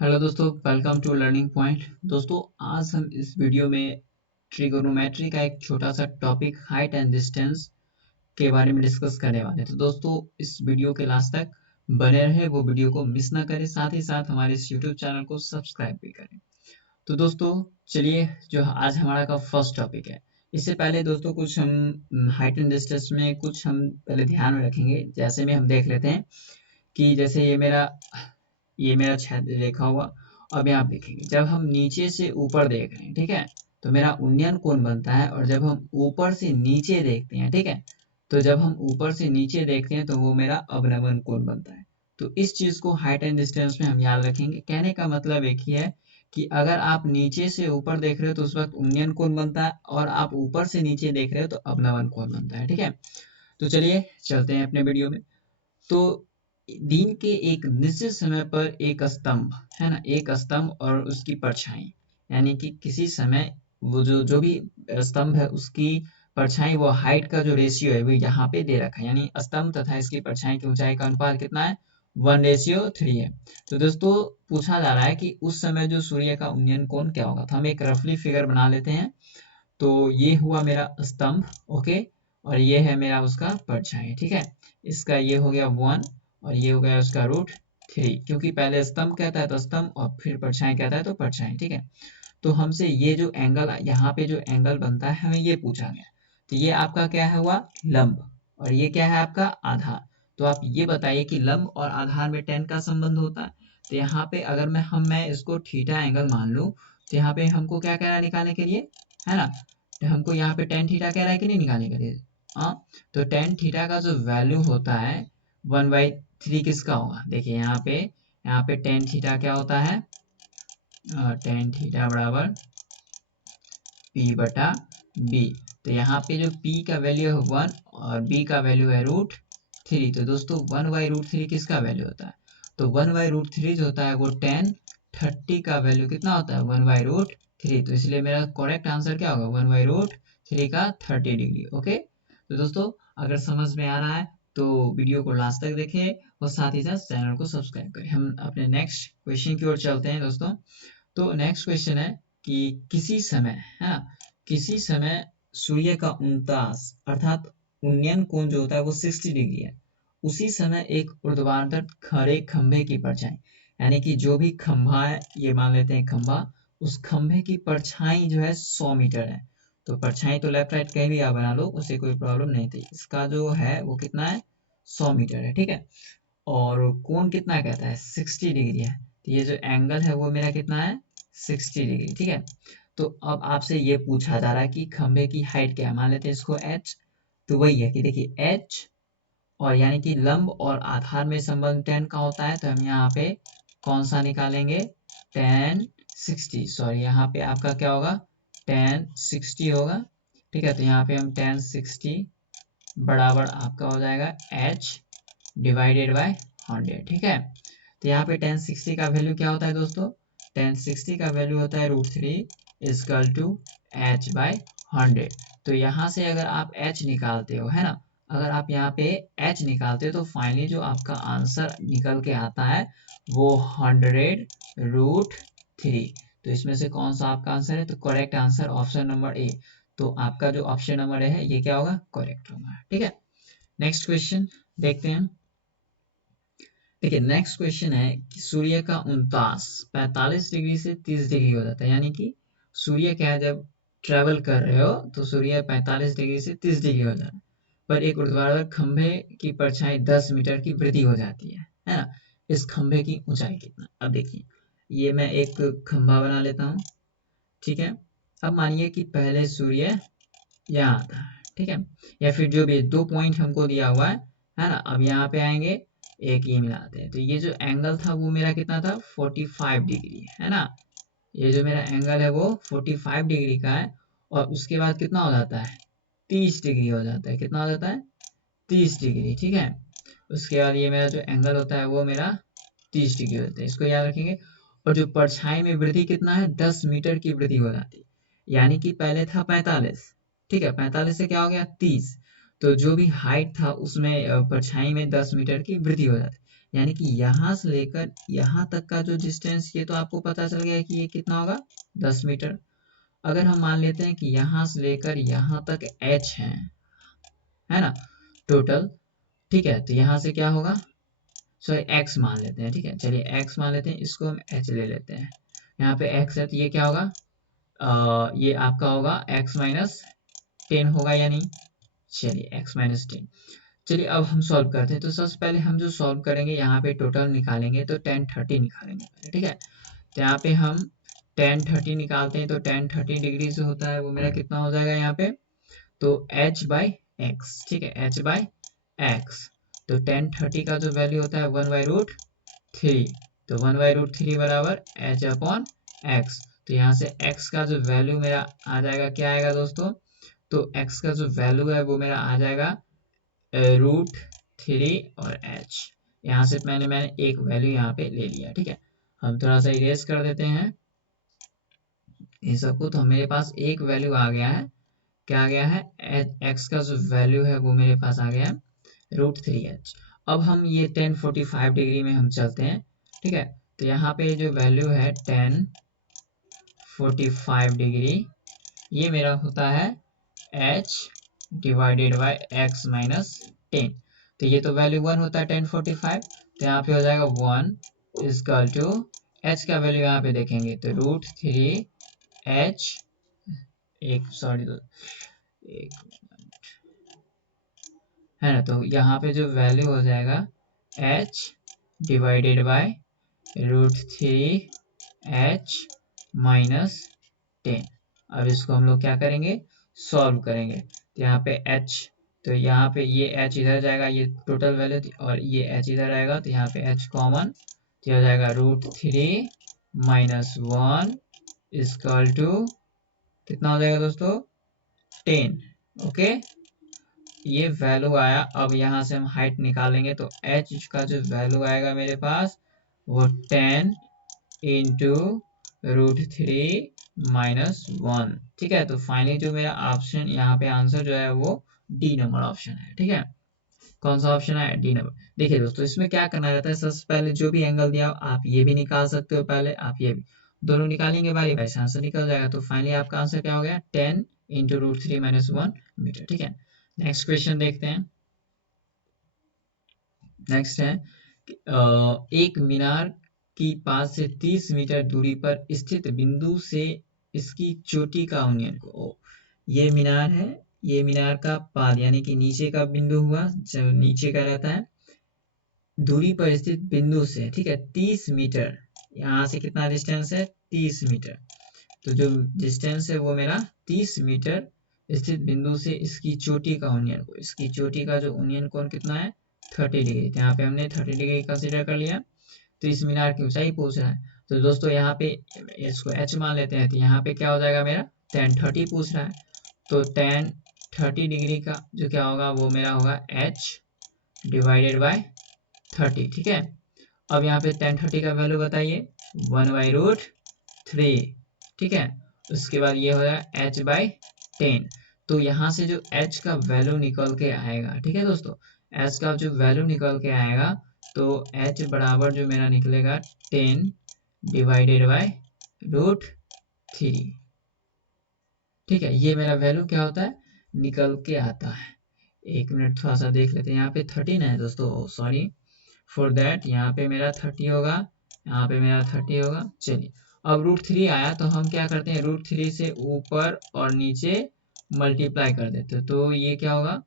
Hello दोस्तों, welcome to learning point. दोस्तों, आज हम इस वीडियो में ट्रिगोनोमेट्री का एक छोटा सा टॉपिक हाइट एंड डिस्टेंस के बारे में डिस्कस करने वाले हैं। तो दोस्तों, इस वीडियो के लास्ट तक बने रहे, वो वीडियो को मिस ना करें, साथ ही साथ हमारे इस यूट्यूब चैनल को सब्सक्राइब भी करें। तो दोस्तों, चलिए जो आज हमारा का फर्स्ट टॉपिक है। इससे पहले दोस्तों कुछ हम हाइट एंड डिस्टेंस में कुछ हम पहले ध्यान में रखेंगे। जैसे में हम देख लेते हैं कि जैसे ये मेरा छेद रेखा हुआ। अब यहाँ आप देखेंगे, जब हम नीचे से ऊपर देख रहे हैं, ठीक है, तो मेरा उन्नयन कोण बनता है। और जब हम ऊपर से नीचे देखते हैं, ठीक है, तो जब हम ऊपर से नीचे देखते हैं तो वो मेरा अवनमन कोण बनता है। तो इस चीज को हाइट एंड डिस्टेंस में हम याद रखेंगे। कहने का मतलब एक ही है कि अगर आप नीचे से ऊपर देख रहे हो तो उस वक्त उन्नयन कोण बनता है, और आप ऊपर से नीचे देख रहे हो तो अवनमन कोण बनता है। ठीक है, तो चलिए चलते हैं अपने वीडियो में। तो दिन के एक निश्चित समय पर एक स्तंभ है ना, एक स्तंभ और उसकी परछाई, यानी कि किसी समय वो जो जो भी स्तंभ है उसकी परछाई, वो हाइट का जो रेशियो है वो यहाँ पे दे रखा है। यानी स्तंभ तथा इसकी परछाई की ऊंचाई का अनुपात कितना है? 1:3 है। तो दोस्तों, पूछा जा रहा है कि उस समय जो सूर्य का उन्नयन कोण क्या होगा। तो हम एक रफली फिगर बना लेते हैं। तो ये हुआ मेरा स्तंभ, ओके, और ये है मेरा उसका परछाई। ठीक है, इसका ये हो गया 1 और ये हो गया उसका √3, क्योंकि पहले स्तंभ कहता है तो स्तंभ और फिर परछाई कहता है तो परछाई। ठीक है, तो हमसे ये जो एंगल यहाँ पे जो एंगल बनता है हमें ये पूछा गया। तो ये आपका क्या है हुआ? लंब। और ये क्या है आपका? आधार। तो आप ये बताइए कि लंब और आधार में tan का संबंध होता है। तो यहाँ पे अगर मैं इसको थीटा एंगल मान लूं, तो यहाँ पे हमको क्या कह रहा है निकालने के लिए, है ना? तो हमको यहाँ पे tan थीटा कह रहा है कि नहीं निकालने के लिए? हाँ, तो tan थीटा का जो वैल्यू होता है 1/3 किसका होगा? देखिए यहाँ पे tan थीटा क्या होता है? tan थीटा बराबर p/b। तो यहाँ पे जो p का वैल्यू है 1 और b का वैल्यू है √3। तो दोस्तों 1/√3 किसका वैल्यू होता है? तो 1/√3 जो होता है वो tan 30 का वैल्यू कितना होता है? 1/√3। तो इसलिए मेरा करेक्ट आंसर क्या होगा? 1/√3 का 30 डिग्री। ओके, तो दोस्तों अगर समझ में आ रहा है तो वीडियो को लास्ट तक देखें और साथ ही साथ चैनल को सब्सक्राइब करें। हम अपने नेक्स्ट क्वेश्चन की ओर चलते हैं दोस्तों। तो नेक्स्ट क्वेश्चन है कि किसी समय है ना, किसी समय सूर्य का 29 अर्थात उन्नयन कोण जो होता है वो 60 डिग्री है। उसी समय एक ऊर्ध्वाधर खड़े खंभे की परछाई, यानी कि जो भी खंभा है, ये मान लेते हैं खंभा, उस खंभे की परछाई जो है 100 मीटर है। तो परछाई तो लेफ्ट राइट कहीं भी आप बना लो, उससे कोई प्रॉब्लम नहीं थी। इसका जो है वो कितना है? 100 मीटर है। ठीक है, और कोण कितना कहता है? 60 डिग्री है। तो ये जो एंगल है वो मेरा कितना है? 60 डिग्री। ठीक है, तो अब आपसे ये पूछा जा रहा है कि खंभे की हाइट क्या है। मान लेते हैं इसको h। तो वही है कि देखिए h, और यानी कि लंब और आधार में संबंध tan का होता है, तो हम यहाँ पे कौन सा निकालेंगे? tan 60, सॉरी यहाँ पे आपका क्या होगा? tan 60 होगा। ठीक है, तो यहाँ पे हम tan 60 बराबर आपका हो जाएगा h डिवाइडेड बाय 100। ठीक है, तो यहाँ पे tan 60 का वैल्यू क्या होता है दोस्तों? tan 60 का वैल्यू होता है √3 इजकल टू h/100। तो यहाँ से अगर आप h निकालते हो, है ना, अगर आप यहाँ पे h निकालते हो तो फाइनली जो आपका आंसर निकल के आता है वो 100√3। तो इसमें से कौन सा आपका आंसर है? तो correct answer option number A. तो आपका जो ऑप्शन नंबर है ये क्या होगा? करेक्ट होगा। ठीक है, नेक्स्ट क्वेश्चन देखते हैं। देखिए नेक्स्ट क्वेश्चन है कि सूर्य का 45 डिग्री से 30 डिग्री हो जाता है। यानी कि सूर्य क्या है, जब ट्रेवल कर रहे हो तो सूर्य 45 डिग्री से 30 डिग्री हो जाता है, पर एक ऊर्ध्वाधर खंभे की परछाई 10 मीटर की वृद्धि हो जाती है ना। इस खंभे की ऊंचाई कितना? अब देखिए, ये मैं एक खंभा बना लेता हूँ। ठीक है, अब मानिए कि पहले सूर्य यहाँ आता है, ठीक है, या फिर जो भी 2 पॉइंट हमको दिया हुआ है ना, अब यहाँ पे आएंगे, एक ये मिलाते हैं। तो ये जो एंगल था वो मेरा कितना था? 45 डिग्री, है ना। ये जो मेरा एंगल है वो 45 डिग्री का है, और उसके बाद कितना हो जाता है? 30 डिग्री हो जाता है। कितना हो जाता है? 30 डिग्री। ठीक है, उसके बाद ये मेरा जो एंगल होता है वो मेरा 30 डिग्री होता है, इसको याद रखेंगे। और जो परछाई में वृद्धि कितना है? 10 मीटर की वृद्धि हो जाती है। यानी कि पहले था 45, ठीक है, 45 से क्या हो गया? 30। तो जो भी हाइट था उसमें परछाई में 10 मीटर की वृद्धि हो जाती है। यानी कि यहाँ से लेकर यहाँ तक का जो डिस्टेंस, ये तो आपको पता चल गया है कि ये कितना होगा, 10 मीटर। अगर हम मान लेते हैं कि यहाँ से लेकर यहाँ तक h है ना, टोटल, ठीक है, तो यहाँ से क्या होगा, सॉरी x मान लेते हैं, ठीक है, चलिए x मान लेते हैं, इसको हम h ले लेते हैं, यहाँ पे x है तो ये क्या होगा, ये आपका होगा x माइनस 10 होगा या नहीं, चलिए x माइनस 10। चलिए अब हम सॉल्व करते हैं। तो सबसे पहले हम जो सॉल्व करेंगे यहाँ पे टोटल निकालेंगे तो 10 30 निकालेंगे, ठीक है। तो यहाँ पे हम 10 30 निकालते हैं तो 10 30 डिग्री से होता है वो मेरा कितना हो जाएगा यहाँ पे, तो h बाई एक्स, ठीक है, h बाई एक्स। तो 10 30 का जो वैल्यू होता है 1/√3, तो 1/√3 बराबर h अपॉन एक्स। तो यहाँ से x का जो वैल्यू मेरा आ जाएगा, क्या आएगा दोस्तों, तो x का जो वैल्यू है वो मेरा आ जाएगा √3 और h। यहाँ से मैंने एक वैल्यू यहाँ पे ले लिया, ठीक है। हम थोड़ा सा इरेज कर देते हैं इन सबको, तो मेरे पास एक वैल्यू आ गया है, क्या आ गया है, x का जो वैल्यू है वो मेरे पास आ गया है √3h। अब हम ये 1045 डिग्री में हम चलते हैं, ठीक है। तो यहाँ पे जो वैल्यू है 1045 डिग्री, ये मेरा होता है h divided by x minus 10। तो ये तो वैल्यू 1 होता है 1045, तो यहाँ पे हो जाएगा 1 इजकल टू h का वैल्यू यहाँ पे देखेंगे तो √3h, एक है ना, तो यहाँ पे जो वैल्यू हो जाएगा h divided by √3h minus 10। अब इसको हम लोग क्या करेंगे, सॉल्व करेंगे। तो यहाँ पे h, तो यहाँ पे ये h इधर जाएगा, ये टोटल वैल्यू थी, और ये h इधर आएगा, तो यहाँ पे h कॉमन, तो हो जाएगा √3 माइनस 1 इजकल टू कितना हो जाएगा दोस्तों, 10, ओके। ये वैल्यू आया। अब यहाँ से हम हाइट निकालेंगे तो h का जो वैल्यू आएगा मेरे पास वो 10 इंटू √3 माइनस 1, ठीक है। तो फाइनली जो मेरा ऑप्शन यहाँ पे आंसर जो है वो डी नंबर ऑप्शन है, ठीक है। कौन सा ऑप्शन है, डी नंबर। देखिए दोस्तों, इसमें क्या करना रहता है, सबसे पहले जो भी एंगल दिया आप ये भी निकाल सकते हो, पहले आप ये भी, दोनों निकालेंगे बारी बारी से, आंसर निकल जाएगा। तो फाइनली आपका आंसर क्या हो गया, 10 इंटू √3 माइनस 1 मीटर, ठीक है। नेक्स्ट क्वेश्चन देखते हैं। नेक्स्ट है एक मीनार की 5 से 30 मीटर दूरी पर स्थित बिंदु से इसकी चोटी का उन्नयन को, ये मीनार है, ये मीनार का पाद यानी कि नीचे का बिंदु हुआ, जो नीचे का रहता है, दूरी पर स्थित बिंदु से, ठीक है, 30 मीटर, यहाँ से कितना डिस्टेंस है, 30 मीटर। तो जो डिस्टेंस है वो मेरा 30 मीटर स्थित बिंदु से इसकी चोटी का उन्नयन को, इसकी चोटी का जो उन्नयन कोण कितना है, 30 डिग्री। तो यहाँ पे हमने 30 डिग्री कंसीडर कर लिया। तो इस मीनार की ऊंचाई पूछ रहा है, तो दोस्तों यहाँ पे इसको h मान लेते हैं। तो यहाँ पे क्या हो जाएगा मेरा, tan 30 पूछ रहा है, तो tan 30 डिग्री का जो क्या होगा वो मेरा होगा h डिवाइडेड बाय 30, ठीक है। अब यहाँ पे tan 30 का वैल्यू बताइए, 1/√3, ठीक है। उसके बाद ये हो जाएगा h बाई 10। तो यहाँ से जो h का वैल्यू निकल के आएगा, ठीक है दोस्तों, h का जो वैल्यू निकल के आएगा तो h बराबर जो मेरा निकलेगा 10 डिवाइडेड बाय √3, ठीक है। ये मेरा वैल्यू क्या होता है, निकल के आता है। एक मिनट थोड़ा सा देख लेते हैं, यहाँ पे 13 है दोस्तों, सॉरी फॉर दैट, यहाँ पे मेरा 30 होगा, यहाँ पे मेरा 30 होगा। चलिए अब √3 आया तो हम क्या करते हैं, √3 से ऊपर और नीचे मल्टीप्लाई कर देते हैं, तो ये क्या होगा,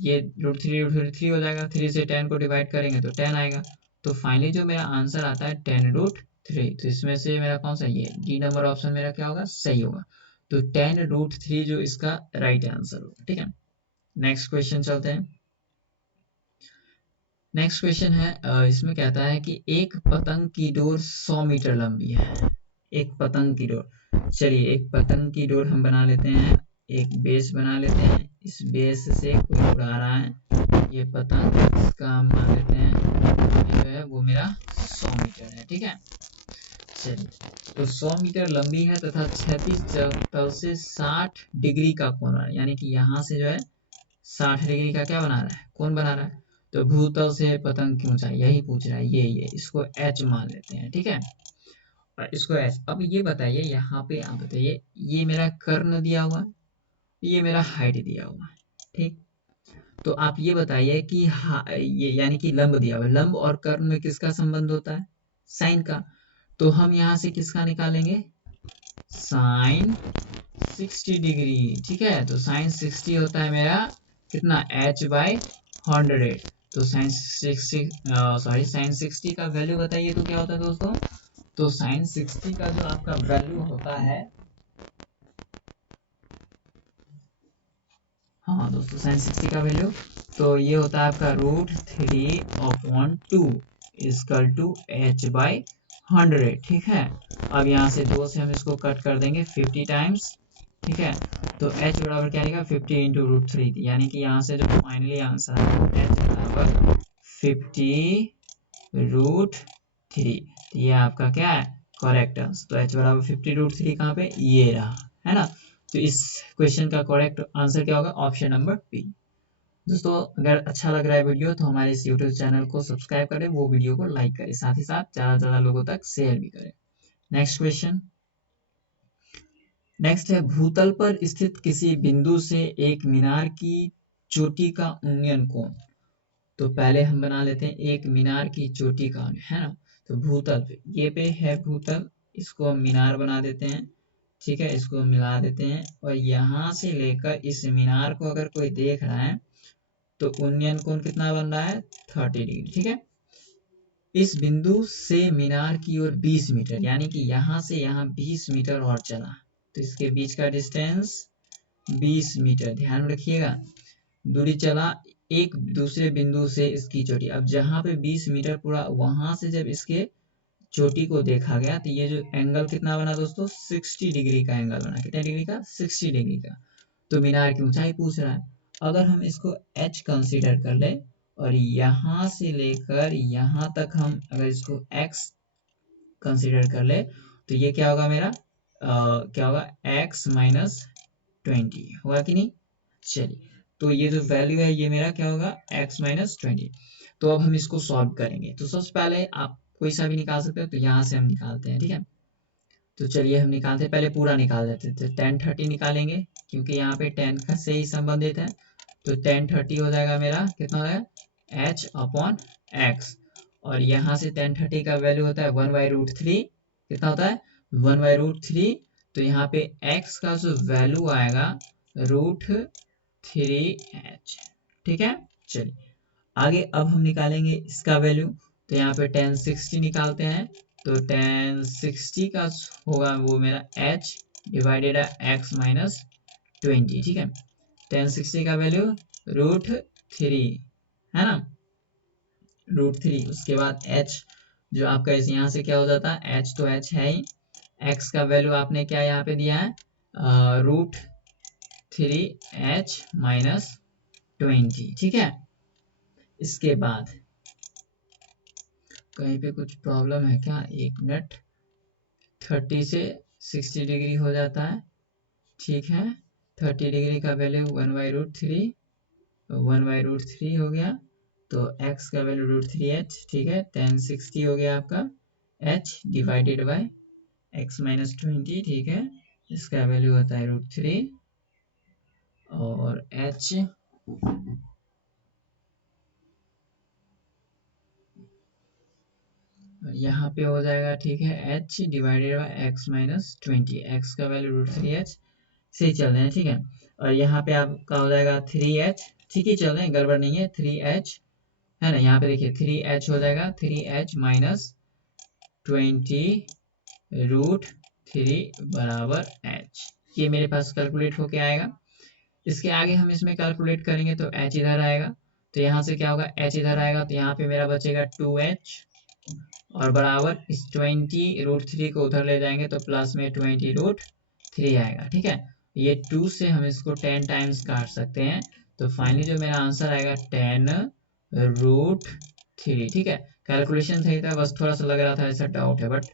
ये √3 हो जाएगा, 3 से 10 को डिवाइड करेंगे तो 10 आएगा। तो फाइनली जो मेरा आंसर आता है 10√3। तो इसमें से मेरा कौन सा, ये डी नंबर ऑप्शन मेरा क्या होगा, सही होगा। तो 10√3 जो इसका राइट आंसर होगा, ठीक है। नेक्स्ट क्वेश्चन चलते हैं। नेक्स्ट क्वेश्चन है, इसमें कहता है कि एक पतंग की डोर 100 मीटर लंबी है, एक पतंग की डोर। चलिए एक पतंग की डोर हम बना लेते हैं, एक बेस बना लेते हैं, इस बेस से कोई उड़ा रहा है ये पतंग, इसका हम मान लेते हैं जो है वो मेरा 100 मीटर है, ठीक है। चलिए तो 100 मीटर लंबी है तथा क्षैतिज तल से 60 डिग्री का कोण बना, यानी कि यहाँ से जो है 60 डिग्री का क्या बना रहा है, कोण बना रहा है। तो भूतल से पतंग की ऊंचाई यही पूछ रहा है, ये इसको h मान लेते हैं, ठीक है। और इसको h, अब ये बताइए यहाँ पे, आप बताइए ये मेरा कर्ण दिया हुआ है, ये मेरा हाइट दिया हुआ है, ठीक। तो आप ये बताइए कि ये यानी कि लंब दिया हुआ है, लंब और कर्ण में किसका संबंध होता है, साइन का। तो हम यहाँ से किसका निकालेंगे, साइन 60 डिग्री, ठीक है। तो साइन 60 होता है मेरा कितना, h/100। तो साइन 60 साइन 60 का वैल्यू बताइए तो क्या होता है दोस्तों। तो साइन 60 का जो आपका वैल्यू होता है, हाँ दोस्तों, साइन 60 का वैल्यू तो ये होता है आपका √3/2 इजकल टू h/100, ठीक है। अब यहाँ से 2 से हम इसको कट कर देंगे 50 टाइम्स, ठीक है। तो h बराबर क्या आएगा, 50 इंटू √3, यानी कि यहाँ से जो फाइनली आंसर है h बराबर 50√3। तो ये आपका क्या है, करेक्ट आंसर। तो h बराबर 50√3 कहाँ पे, ये रहा, है ना। तो इस क्वेश्चन का करेक्ट आंसर क्या होगा, ऑप्शन नंबर बी। दोस्तों अगर अच्छा लग रहा है वीडियो तो हमारे इस यूट्यूब चैनल को सब्सक्राइब करें, वो वीडियो को लाइक करें, साथ ही साथ ज़्यादा से ज़्यादा लोगों तक शेयर भी करें। नेक्स्ट क्वेश्चन, नेक्स्ट है, भूतल पर स्थित किसी बिंदु से एक मीनार की चोटी का उन्नयन कोण। तो पहले हम बना लेते हैं एक मीनार की चोटी का, है ना। तो भूतल पे, ये पे है भूतल, इसको हम मीनार बना देते हैं, ठीक है। इसको मिला देते हैं और यहाँ से लेकर इस मीनार को अगर कोई देख रहा है तो उन्नयन कोण कितना बन रहा है, 30 डिग्री, ठीक है। इस बिंदु से मीनार की ओर 20 मीटर, यानी कि यहाँ से यहाँ 20 मीटर और चला, तो इसके बीच का डिस्टेंस 20 मीटर, ध्यान रखिएगा। दूरी चला एक दूसरे बिंदु से इसकी चोटी, अब जहाँ पे 20 मीटर पूरा, वहां से जब इसके चोटी को देखा गया तो ये जो एंगल कितना बना दोस्तों, 60 डिग्री का एंगल बना, कितने डिग्री का, 60 डिग्री का। तो मीनार की ऊंचाई पूछ रहा है, अगर हम इसको h कंसीडर कर ले और यहाँ से लेकर यहाँ तक हम अगर इसको x कंसीडर कर ले तो ये क्या होगा मेरा, क्या होगा, x-20 होगा कि नहीं। चलिए, तो ये जो वैल्यू है ये मेरा क्या होगा, x-20। तो अब हम इसको सॉल्व करेंगे, तो सबसे पहले आप कोई सा भी निकाल सकते हो, तो यहाँ से हम निकालते हैं, ठीक है। तो चलिए हम निकालते हैं, पहले पूरा निकाल देते हैं। तो 10-30 निकालेंगे क्योंकि यहाँ पे 10 का से ही संबंधित है। तो 10-30 हो जाएगा मेरा, कितना हो जाएगा, h/x। और यहाँ से 10-30 का वैल्यू होता है 1/√3, कितना होता है, 1/√3। तो यहाँ पे x का जो वैल्यू आएगा √3h, ठीक है। चलिए आगे अब हम निकालेंगे इसका वैल्यू। तो यहाँ पे 1060 निकालते हैं, तो 1060 का होगा वो मेरा h डिवाइडेड है x-20, ठीक है। 1060 का वैल्यू √3 है ना, √3। उसके बाद h जो आपका इस यहाँ से क्या हो जाता है, h तो h है ही, x का वैल्यू आपने क्या यहाँ पे दिया है, √3h-20, ठीक है। इसके बाद कहीं पे कुछ प्रॉब्लम है क्या, एक मिनट, 30 से 60 डिग्री हो जाता है, ठीक है। 30 डिग्री का वैल्यू 1/√3, 1/√3 हो गया। तो x का वैल्यू √3h, ठीक है। 1060 हो गया आपका, h डिवाइडेड बाय x-20, ठीक है। इसका वैल्यू होता है √3 और h यहाँ पे हो जाएगा, ठीक है, h divided by x-20, x का वैल्यू √3h से ही चल रहे हैं, ठीक है। और यहाँ पे आपका हो जाएगा 3h, ठीक ही चल रहे हैं, गड़बड़ नहीं है, 3h है ना। यहाँ पे देखिए 3h हो जाएगा, 3h-20√3 बराबर h, ये मेरे पास कैलकुलेट होके आएगा। इसके आगे हम इसमें कैलकुलेट करेंगे तो h इधर आएगा, तो यहाँ से क्या होगा, h इधर आएगा, तो यहाँ पे मेरा बचेगा 2h और बराबर इस 20√3 को उधर ले जाएंगे तो प्लस में 20√3 आएगा, ठीक है। ये 2 से हम इसको 10 टाइम्स काट सकते हैं, तो फाइनली जो मेरा आंसर आएगा 10√3, ठीक है। कैलकुलेशन सही था, बस थोड़ा सा लग रहा था ऐसा डाउट है, but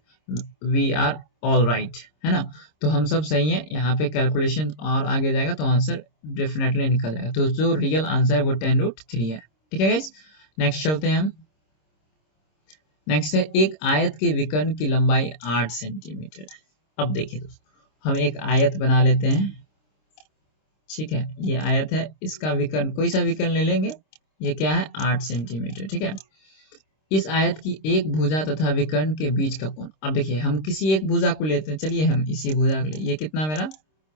we are all right, है ना। तो हम सब सही है, यहाँ पे कैलकुलेशन और आगे जाएगा तो आंसर डेफिनेटली निकल जाएगा। तो जो रियल आंसर है वो 10√3 है, ठीक है गाइस। नेक्स्ट चलते हैं हम। नेक्स्ट है एक आयत के विकर्ण की लंबाई 8 सेंटीमीटर। अब देखिए दोस्तों, हम एक आयत बना लेते हैं। ठीक है, ये आयत है, इसका विकर्ण कोई सा विकर्ण ले लेंगे। ये क्या है, 8 सेंटीमीटर। ठीक है, इस आयत की एक भुजा तथा विकर्ण के बीच का कोण। अब देखिए, हम किसी एक भुजा को लेते हैं। चलिए हम इसी भुजा को ले, ये कितना मेरा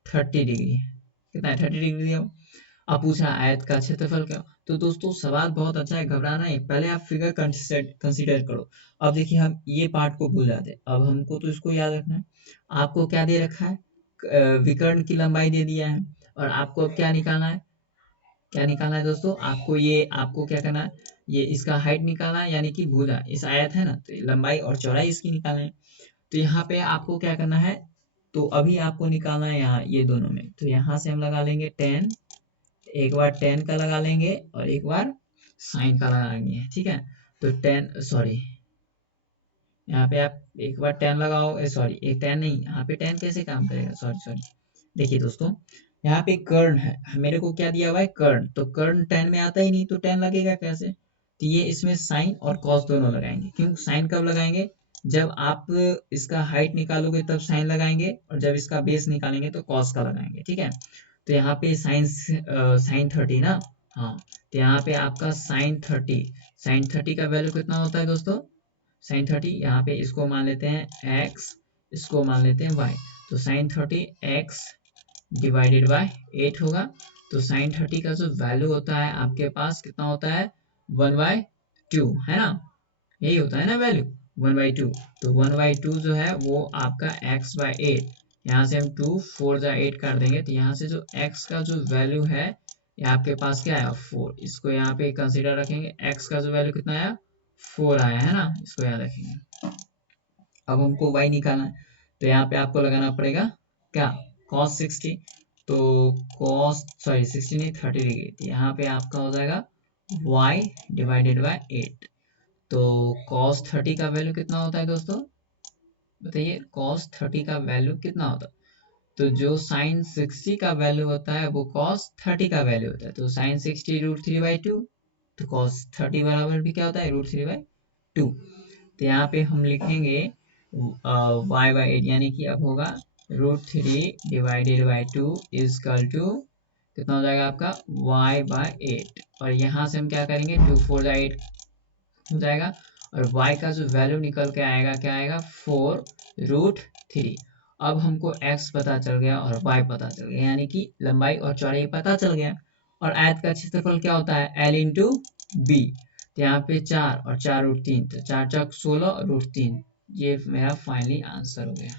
30 डिग्री है। कितना है, 30 डिग्री दिया। अब पूछा आयत का क्षेत्रफल क्या। तो दोस्तों सवाल बहुत अच्छा है, घबराना नहीं, पहले आप फिगर कंसीडर करो। अब देखिए, हम ये पार्ट को भूल जाते, अब हमको तो इसको याद रखना है। आपको क्या दे रखा है, विकर्ण की लंबाई दे दिया है, और आपको अब क्या निकालना है, क्या निकालना है दोस्तों, आपको क्या करना है, ये इसका हाइट निकालना है, यानी कि भुजा इस आयत है ना, तो लंबाई और चौड़ाई इसकी निकालना है। तो यहाँ पे आपको क्या करना है, तो अभी आपको निकालना है यहाँ ये दोनों में। तो यहाँ से हम लगा लेंगे 10, एक बार 10 का लगा लेंगे और एक बार साइन का लगा लेंगे। ठीक है, तो 10 सॉरी, यहाँ पे आप एक बार 10 लगाओ, सॉरी एक 10 नहीं, यहाँ पे 10 कैसे काम करेगा, सॉरी सॉरी। देखिए दोस्तों, यहाँ पे कर्ण है, मेरे को क्या दिया हुआ है, कर्ण, तो कर्ण 10 में आता ही नहीं, तो 10 लगेगा कैसे। तो ये इसमें साइन और कॉस दोनों लगाएंगे। क्यों साइन कब लगाएंगे, जब आप इसका हाइट निकालोगे तब साइन लगाएंगे, और जब इसका बेस निकालेंगे तो कॉस का लगाएंगे। ठीक है, तो यहाँ पे साइन 30 ना, हाँ, तो यहाँ पे आपका साइन 30 का वैल्यू कितना होता है दोस्तों, साइन 30, यहाँ पे इसको मान लेते हैं x, इसको मान लेते हैं y। तो साइन 30 x डिवाइडेड बाय 8 होगा। तो साइन 30 का जो वैल्यू होता है आपके पास कितना होता है, 1/2 है ना, यही होता है ना वैल्यू, 1/2। तो 1/2 जो है वो आपका x/8, यहाँ से हम 2 4 जा 8 कर देंगे, तो यहाँ से जो x का जो वैल्यू है, ये आपके पास क्या आया, 4। इसको यहाँ पे कंसीडर रखेंगे, x का जो वैल्यू कितना आया, 4 आया है ना, इसको याद रखेंगे। अब हमको y निकालना है, तो यहाँ पे आपको लगाना पड़ेगा क्या, cos 60, तो cos सॉरी 60 नहीं 30 डिग्री, तो यहाँ पे आपका हो जाएगा y डिवाइडेड बाय 8। तो cos 30 का वैल्यू कितना होता है दोस्तों, बताइए, cos 30 का वैल्यू कितना होता है। तो जो sin 60 का वैल्यू होता है वो cos 30 का वैल्यू होता है। तो sin 60 √3/2, तो cos 30 बराबर भी क्या होता है, √3/2। तो यहाँ पे हम लिखेंगे y/8, यानी कि अब होगा √3 डिवाइडेड बाई 2 इजकल टू कितना हो जाएगा आपका y/8। और यहाँ से हम क्या करेंगे, 2 4 8 हो जाएगा, और y का जो वैल्यू निकल के आएगा क्या आएगा, 4√3। अब हमको x पता चल गया और y पता चल गया, यानी कि लंबाई और चौड़ाई पता चल गया। और आयत का क्षेत्रफल क्या होता है, l इंटू बी। तो यहाँ पे 4 और 4 √3, तो 4 चौक 16 √3, ये मेरा फाइनली आंसर हो गया।